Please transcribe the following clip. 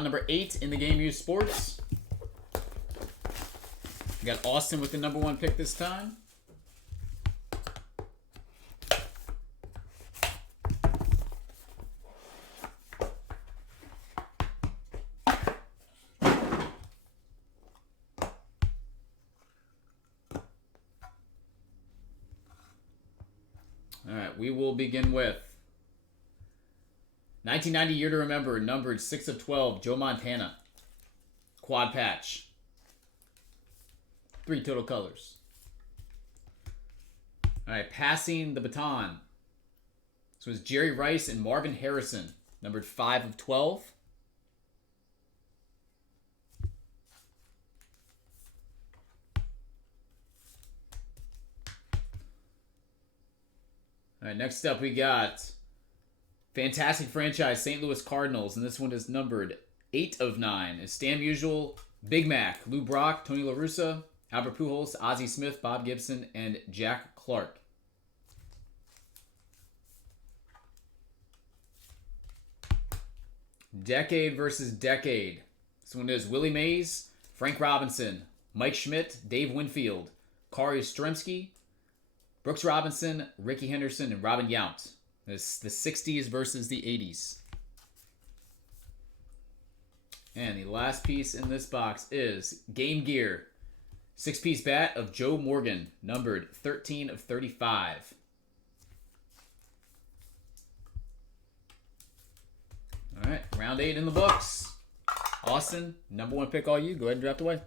round number 8 in the Game Used Sports. We got Austin with the number 1 pick this time. All right, we will begin with 1990 Year to Remember, numbered 6 of 12, Joe Montana. Quad patch. 3 total colors. All right, Passing the Baton. This was Jerry Rice and Marvin Harrison, numbered 5 of 12. All right, next up we got Fantastic Franchise, St. Louis Cardinals, and this one is numbered 8 of 9. It's Stan Musial, Big Mac, Lou Brock, Tony La Russa, Albert Pujols, Ozzie Smith, Bob Gibson, and Jack Clark. Decade versus decade. This one is Willie Mays, Frank Robinson, Mike Schmidt, Dave Winfield, Kari Stremski, Brooks Robinson, Ricky Henderson, and Robin Yount. This the 60s versus the 80s. And the last piece in this box is Game Gear. 6-piece bat of Joe Morgan, numbered 13 of 35. All right, round 8 in the books. Austin, number 1 pick all you. Go ahead and draft away.